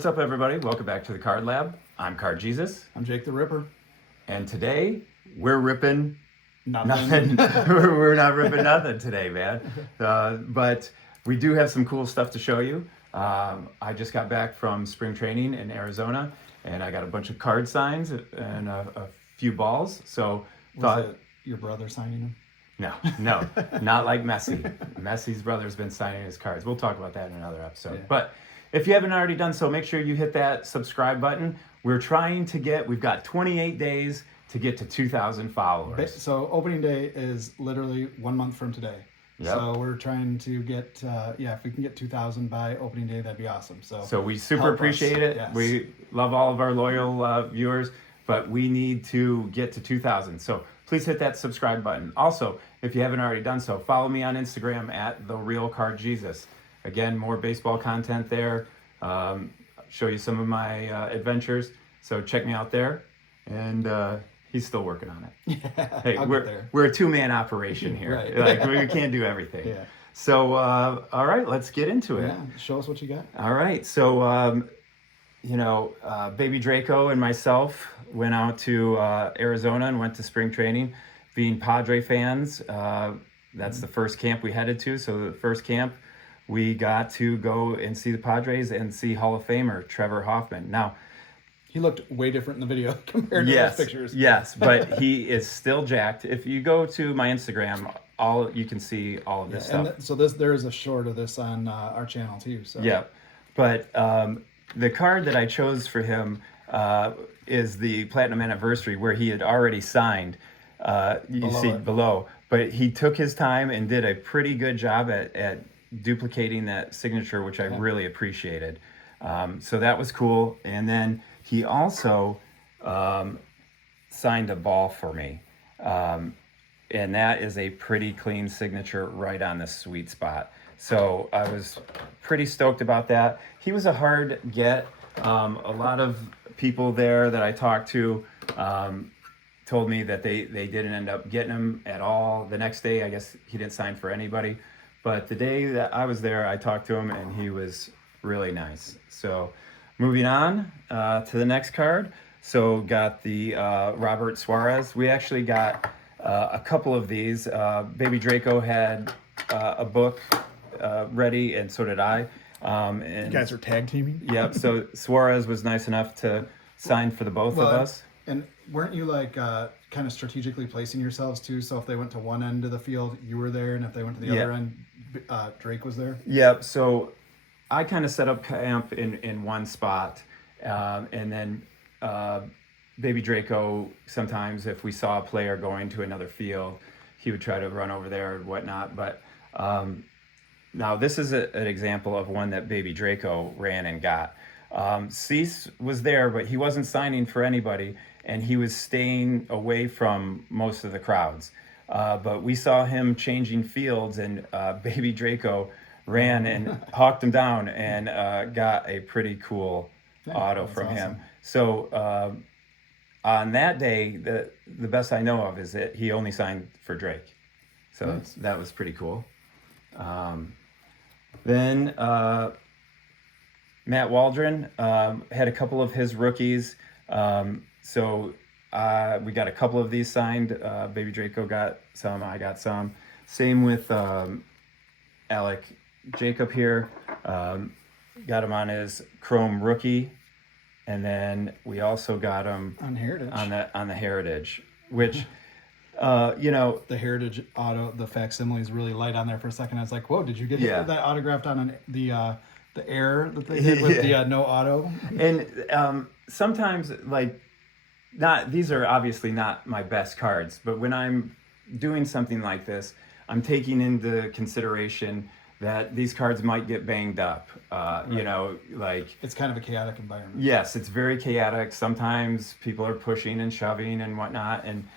What's up, everybody? Welcome back to the Card Lab. I'm Card Jesus. I'm Jake the Ripper. And today, we're ripping Nothing. We're not ripping nothing today, man. But we do have some cool stuff to show you. I just got back from spring training in Arizona, and I got a bunch of card signs and a few balls. So Was it your brother signing them? No, not like Messi. Messi's brother's been signing his cards. We'll talk about that in another episode. Yeah. But if you haven't already done so, make sure you hit that subscribe button. We've got 28 days to get to 2,000 followers. So opening day is literally 1 month from today. Yep. So we're trying to get, if we can get 2,000 by opening day, that'd be awesome. So We super appreciate it. Yes. We love all of our loyal viewers, but we need to get to 2,000. So please hit that subscribe button. Also, if you haven't already done so, follow me on Instagram at @TheRealCardJesus. Again, more baseball content there. Show you some of my adventures. So check me out there. And he's still working on it. Yeah, Hey, we're a two-man operation here. Right. Like we can't do everything. Yeah. So all right, let's get into it. Yeah, show us what you got. All right. So Baby Draco and myself went out to Arizona and went to spring training. Being Padre fans, that's the first camp we headed to. So the first camp, we got to go and see the Padres and see Hall of Famer Trevor Hoffman. Now, He looked way different in the video compared to those pictures. yes, but he is still jacked. If you go to my Instagram, you can see all of this stuff. And there is a short of this on our channel too. So Yeah, but the card that I chose for him is the Platinum Anniversary, where he had already signed. Below, but he took his time and did a pretty good job at duplicating that signature, which I really appreciated. So that was cool. And then he also signed a ball for me. And that is a pretty clean signature right on the sweet spot. So I was pretty stoked about that. He was a hard get. A lot of people there that I talked to told me that they didn't end up getting him at all. The next day, I guess he didn't sign for anybody. But the day that I was there, I talked to him, and he was really nice. So moving on to the next card. So got the Robert Suarez. We actually got a couple of these. Baby Draco had a book ready, and so did I. And you guys are tag teaming. Yep. So Suarez was nice enough to sign for the both of us. And weren't you kind of strategically placing yourselves too? So if they went to one end of the field, you were there, and if they went to the other end, Drake was there. Yep. So I kind of set up camp in one spot, and then Baby Draco, sometimes if we saw a player going to another field, he would try to run over there and whatnot. But now this is an example of one that Baby Draco ran and got. Cease was there, but he wasn't signing for anybody, and he was staying away from most of the crowds. But we saw him changing fields, and Baby Draco ran and hawked him down and got a pretty cool auto from him. So on that day, the best I know of is that he only signed for Drake. So nice. That was pretty cool. Then Matt Waldron had a couple of his rookies. So we got a couple of these signed. Baby Draco got some, I got some. Same with Alec Jacob here. Got him on his Chrome rookie. And then we also got him on Heritage. On the Heritage, which the Heritage auto, the facsimile is really light on there for a second. I was like, whoa, did you get that autographed on the Air that they did with the no auto? And sometimes these are obviously not my best cards, but when I'm doing something like this, I'm taking into consideration that these cards might get banged up. Right. It's kind of a chaotic environment. Yes, it's very chaotic. Sometimes people are pushing and shoving and whatnot, and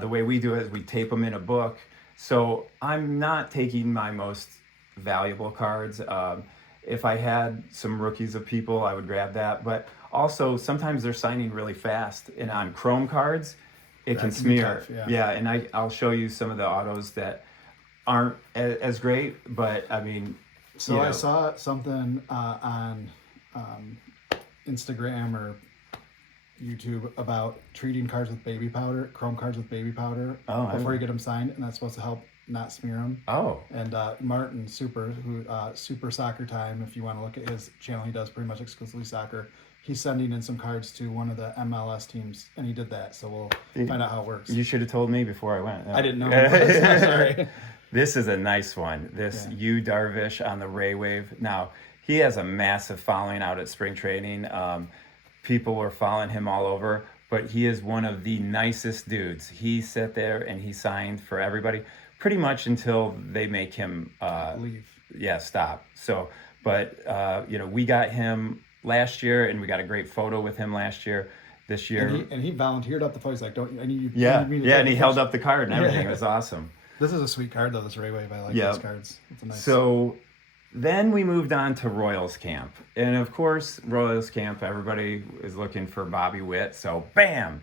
the way we do it is we tape them in a book. So I'm not taking my most valuable cards. If I had some rookies of people, I would grab that. But also, sometimes they're signing really fast, and on Chrome cards, it can smear. Tough, yeah, and I'll show you some of the autos that aren't as great, but I mean. So I saw something on Instagram or YouTube about treating cards with baby powder, chrome cards with baby powder before you get them signed, and that's supposed to help not smear them. Oh. And Martin Super Soccer Time, if you want to look at his channel, he does pretty much exclusively soccer. He's sending in some cards to one of the MLS teams, and he did that. So we'll find out how it works. You should have told me before I went. I didn't know. I'm sorry. This is a nice one. This Darvish on the Ray Wave. Now, he has a massive following out at spring training. People were following him all over, but he is one of the nicest dudes. He sat there and he signed for everybody pretty much until they make him leave. Yeah, stop. So, but we got him last year, and we got a great photo with him last year. This year, and he volunteered up the photo. He's like, "Don't I need you?" And he held up the card and everything. It was awesome. This is a sweet card though. This Ray Wave, I like these cards. It's a nice. So then we moved on to Royals camp, and of course, Royals camp. Everybody is looking for Bobby Witt. So bam,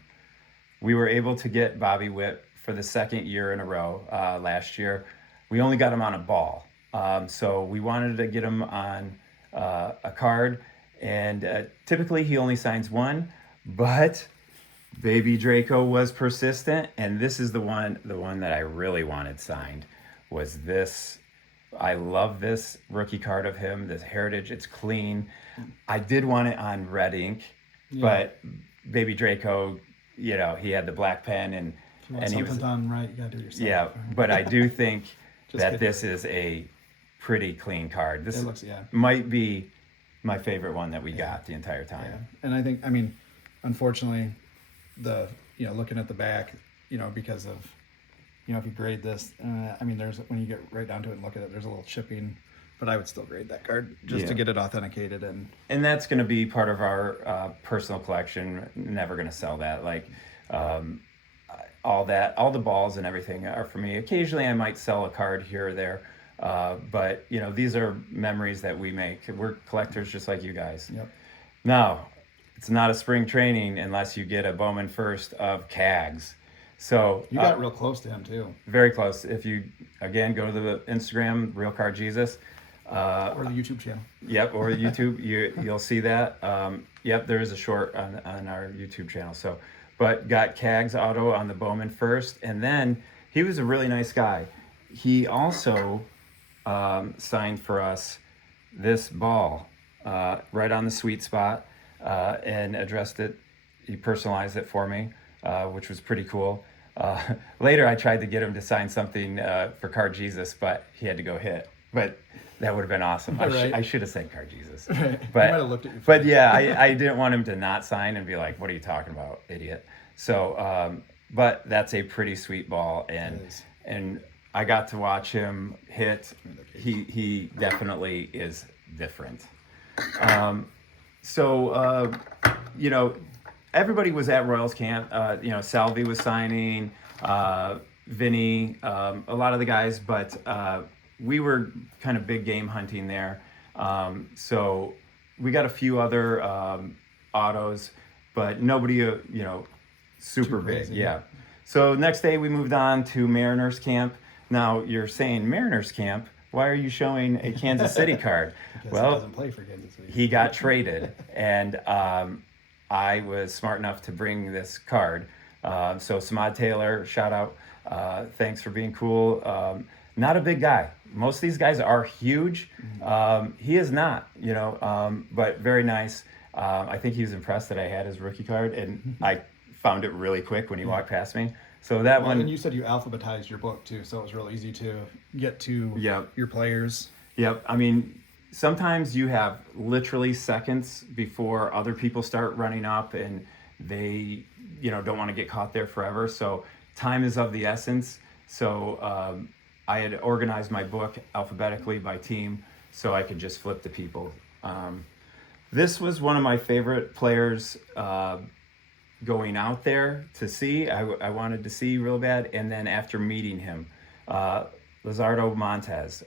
we were able to get Bobby Witt for the second year in a row. Last year, we only got him on a ball. So we wanted to get him on a card. And typically he only signs one, but Baby Draco was persistent, and this is the one that I really wanted signed was this. I love this rookie card of him, this Heritage. It's clean. I did want it on red ink, but Baby Draco, he had the black pen, and he was done right. You gotta do it yourself. Yeah, but I do think that this is a pretty clean card. This might be my favorite one that we got the entire time. Yeah. And I think, unfortunately, looking at the back, because of, if you grade this, there's, when you get right down to it and look at it, there's a little chipping, but I would still grade that card just to get it authenticated. And that's going to be part of our personal collection. Never going to sell that. Like, all the balls and everything are for me. Occasionally I might sell a card here or there. But these are memories that we make. We're collectors just like you guys. Yep. Now, it's not a spring training unless you get a Bowman first of Cags. So you got real close to him too. Very close. If you again go to the Instagram, Real Card Jesus, or the YouTube channel. Yep, or YouTube, you'll see that. Yep, there is a short on our YouTube channel. So, but got Cags auto on the Bowman first, and then he was a really nice guy. He also signed for us this ball right on the sweet spot and addressed it. He personalized it for me, which was pretty cool. Later, I tried to get him to sign something for Card Jesus, but he had to go hit. But that would have been awesome. I should have said Card Jesus. Right. But, might have looked at you. But yeah, I didn't want him to not sign and be like, "What are you talking about, idiot?" So, but that's a pretty sweet ball, and I got to watch him hit. He definitely is different. Everybody was at Royals camp. Salvi was signing, Vinny, a lot of the guys, but we were kind of big game hunting there. So we got a few other autos, but nobody, super big. Yeah. So next day we moved on to Mariners camp. Now you're saying Mariners camp. Why are you showing a Kansas City card? Because he doesn't play for Kansas City. He got traded, and I was smart enough to bring this card. So Samad Taylor, shout out. Thanks for being cool. Not a big guy. Most of these guys are huge. He is not, but very nice. I think he was impressed that I had his rookie card, and I found it really quick when he walked past me. So that one. And you said you alphabetized your book too, so it was real easy to get to your players. Yep. I mean, sometimes you have literally seconds before other people start running up, and they, don't want to get caught there forever. So time is of the essence. So I had organized my book alphabetically by team, so I could just flip to people. This was one of my favorite players. Going out there to see, I wanted to see real bad, and then after meeting him, Lizardo Montez,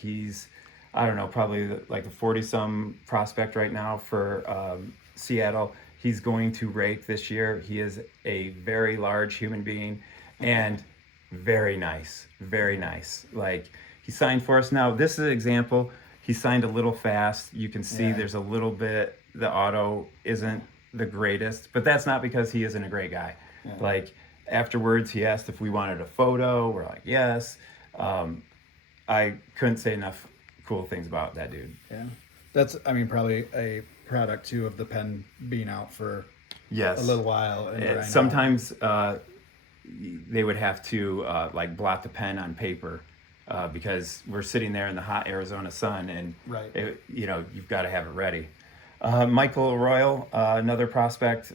he's, I don't know, probably like a 40-some prospect right now for Seattle. He's going to rake this year. He is a very large human being and very nice, very nice. Like, he signed for us. Now, this is an example. He signed a little fast. You can see there's a little bit the auto isn't the greatest, but that's not because he isn't a great guy. Yeah. Like afterwards, he asked if we wanted a photo. We're like, yes. I couldn't say enough cool things about that dude. Yeah. That's, I mean, probably a product too of the pen being out for Yes. a little while. And drying out. Sometimes they would have to like blot the pen on paper because we're sitting there in the hot Arizona sun, and Right. You've got to have it ready. Michael Royal, another prospect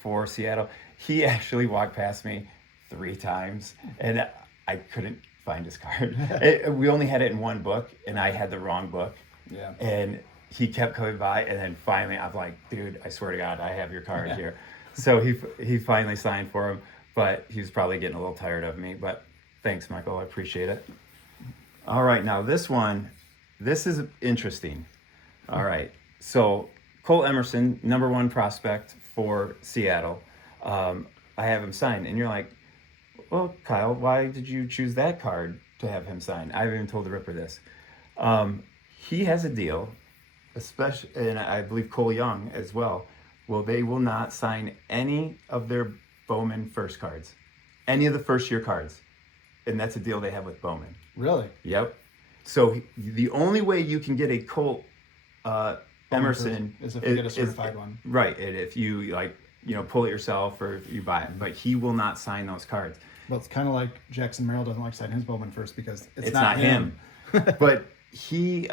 for Seattle. He actually walked past me 3 times, and I couldn't find his card. We only had it in one book, and I had the wrong book. Yeah. And he kept coming by, and then finally I'm like, dude, I swear to God, I have your card here. So he finally signed for him, but he was probably getting a little tired of me. But thanks, Michael. I appreciate it. All right, now this is interesting. All right, so Colt Emerson, number 1 prospect for Seattle. I have him signed, and you're like, well, Kyle, why did you choose that card to have him sign? I haven't even told the Ripper this. He has a deal, especially, and I believe Cole Young as well. Well, they will not sign any of their Bowman first cards, any of the first-year cards, and that's a deal they have with Bowman. Really? Yep. So the only way you can get a Colt Emerson is if you get a certified one. Right, and if you pull it yourself or if you buy it, but he will not sign those cards. Well, it's kind of like Jackson Merrill doesn't like signing his Bowman first because it's not him. But he,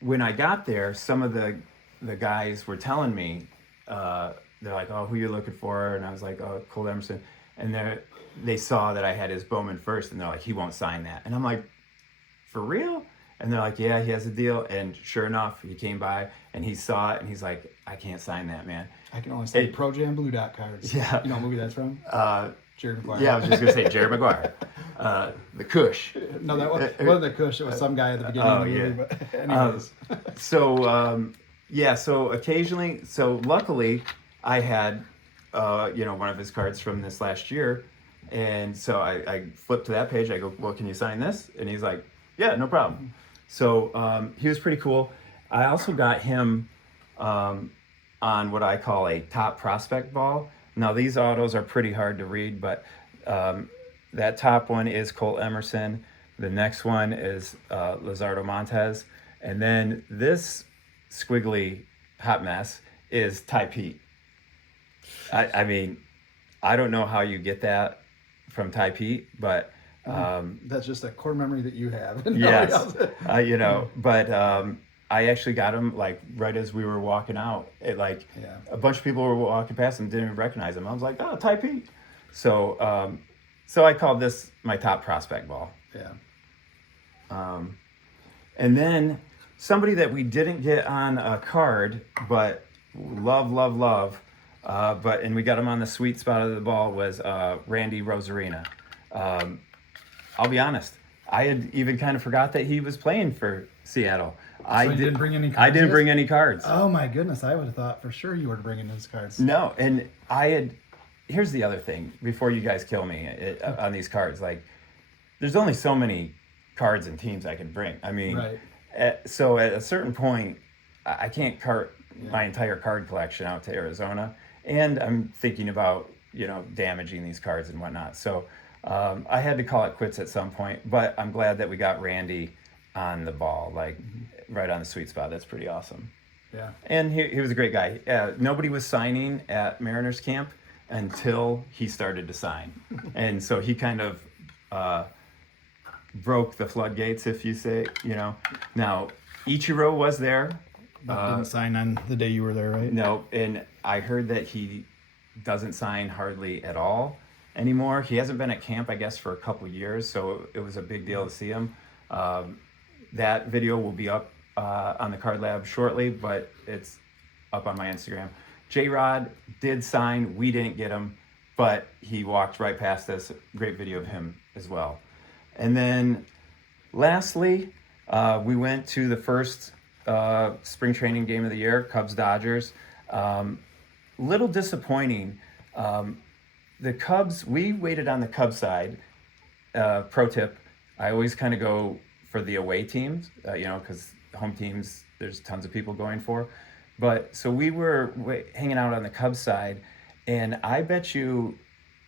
when I got there, some of the guys were telling me, they're like, oh, who you looking for? And I was like, oh, Colt Emerson. And they saw that I had his Bowman first, and they're like, he won't sign that. And I'm like, for real? And they're like, yeah, he has a deal. And sure enough, he came by and he saw it, and he's like, I can't sign that, man. I can only sign Pro Jam Blue Dot cards. Yeah. You know what movie that's from? Jerry Maguire. Yeah, I was just going to say Jerry Maguire. The Cush. No, that wasn't the Cush. It was some guy at the beginning of the movie. But anyways. So occasionally, luckily, I had, one of his cards from this last year. And so I flipped to that page. I go, well, can you sign this? And he's like, yeah, no problem. So he was pretty cool. I also got him on what I call a top prospect ball. Now, these autos are pretty hard to read, but that top one is Colt Emerson. The next one is Lizardo Montez. And then this squiggly hot mess is Ty Pete. I mean, I don't know how you get that from Ty Pete, but... that's just a core memory that you have. Yes, but I actually got him like right as we were walking out. A bunch of people were walking past and didn't even recognize him. I was like, oh, Ty Pete. So I called this my top prospect ball. Yeah. And then somebody that we didn't get on a card, but love, and we got him on the sweet spot of the ball was Randy Rosarina. I'll be honest, I had even kind of forgot that he was playing for Seattle. Didn't bring any cards? I didn't bring any cards. Oh my goodness, I would have thought for sure you were bringing his cards. No, and here's the other thing, before you guys kill me on these cards, like, there's only so many cards and teams I can bring. I mean, right. So at a certain point, I can't cart my entire card collection out to Arizona, and I'm thinking about, damaging these cards and whatnot. So I had to call it quits at some point, but I'm glad that we got Randy on the ball, like right on the sweet spot. That's pretty awesome. Yeah. And he was a great guy. Nobody was signing at Mariners camp until he started to sign. And so he kind of broke the floodgates, if you say, Now, Ichiro was there. But didn't sign on the day you were there, right? No, and I heard that he doesn't sign hardly at all anymore. He hasn't been at camp, I guess, for a couple of years, so it was a big deal to see him. That video will be up on the Card Lab shortly, but it's up on my Instagram. J-Rod did sign. We didn't get him, but he walked right past us. Great video of him as well. And then lastly, we went to the first spring training game of the year, Cubs-Dodgers. Little disappointing. The Cubs, we waited on the Cubs side. Pro tip, I always kind of go for the away teams, because home teams, there's tons of people going for. But so we were hanging out on the Cubs side, and I bet you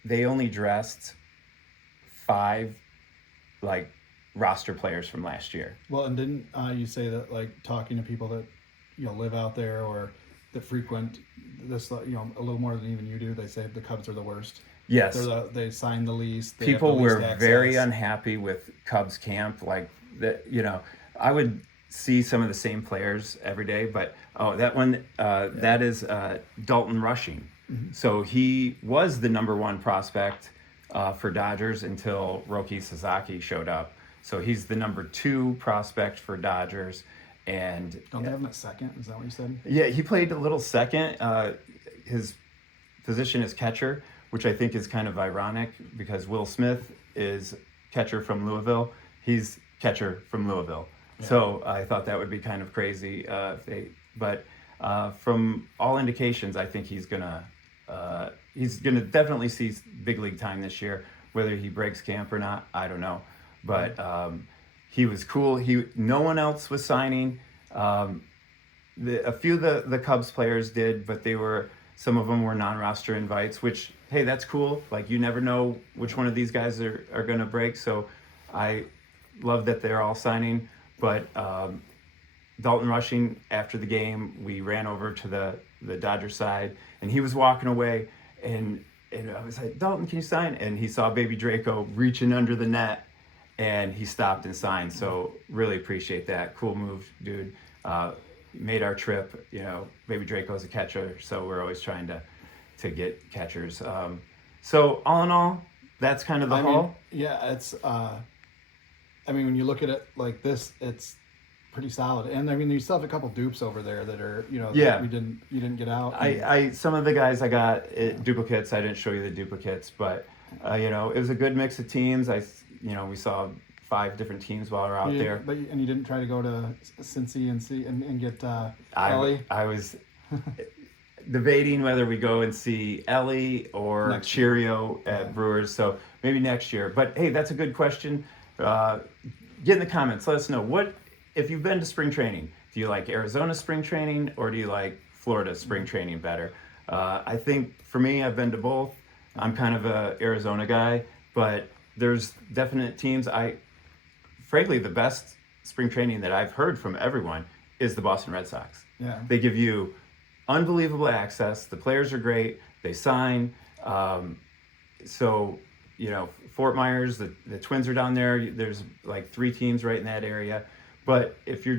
they only dressed 5 like roster players from last year. Well, and didn't you say that, like, talking to people that live out there or that frequent this, a little more than even you do, they say the Cubs are the worst. Yes. They signed the lease. They People have the least were access. very unhappy with Cubs camp. Like that, I would see some of the same players every day, but that one, that is Dalton Rushing. Mm-hmm. So he was the number 1 prospect for Dodgers until Roki Sasaki showed up. So he's the number 2 prospect for Dodgers. And don't they have him at second? Is that what you said? Yeah, he played a little second. His position is catcher, which I think is kind of ironic because Will Smith is catcher from Louisville. He's catcher from Louisville. Yeah. So I thought that would be kind of crazy. But from all indications, I think he's gonna definitely see big league time this year. Whether he breaks camp or not, I don't know. But he was cool. No one else was signing. A few of the Cubs players did, but some of them were non-roster invites, which, hey, that's cool. Like, you never know which one of these guys are going to break. So I love that they're all signing. But Dalton Rushing, after the game, we ran over to the Dodger side, and he was walking away, and I was like, Dalton, can you sign? And he saw Baby Draco reaching under the net, and he stopped and signed. So really appreciate that. Cool move, dude. Made our trip. Baby Draco's a catcher, so we're always trying to get catchers. So all in all, that's kind of the whole. Yeah, it's. When you look at it like this, it's pretty solid. And you still have a couple dupes over there that are, that you didn't get out. Some of the guys I got duplicates. I didn't show you the duplicates, but it was a good mix of teams. We saw 5 different teams while we were out there. But you didn't try to go to Cincy and get Ellie? I was debating whether we go and see Ellie or Cheerio at Brewers. So maybe next year. But hey, that's a good question. Get in the comments. Let us know if you've been to spring training. Do you like Arizona spring training or do you like Florida spring training better? I think for me, I've been to both. I'm kind of a Arizona guy, but there's definite teams. Frankly, the best spring training that I've heard from everyone is the Boston Red Sox. Yeah. They give you unbelievable access. The players are great. They sign. Fort Myers, the Twins are down there. There's like 3 teams right in that area. But if you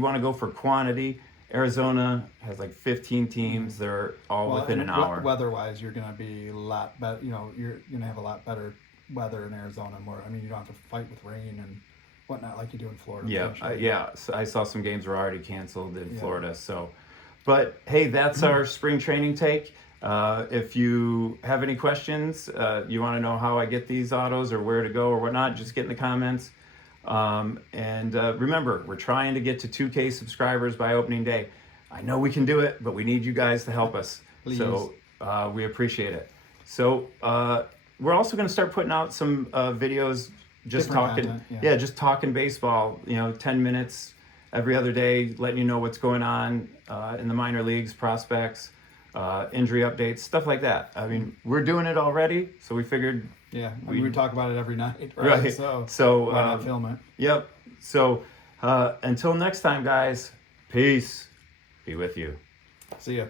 want to go for quantity, Arizona has like 15 teams. They're all within an hour. Weather-wise, you're going to be a lot better. You're going to have a lot better weather in Arizona. You don't have to fight with rain and whatnot like you do in Florida. Yeah. So I saw some games were already canceled in Florida. So, but hey, that's our spring training take. If you have any questions, you want to know how I get these autos or where to go or whatnot, just get in the comments. And remember, we're trying to get to 2K subscribers by opening day. I know we can do it, but we need you guys to help us. Please. So we appreciate it. So we're also going to start putting out some videos, just different talking, content, just talking baseball. 10 minutes every other day, letting you know what's going on in the minor leagues, prospects, injury updates, stuff like that. We're doing it already, so we figured. Yeah, we talk about it every night, right? So why not film it? Yep. So until next time, guys, peace be with you. See ya.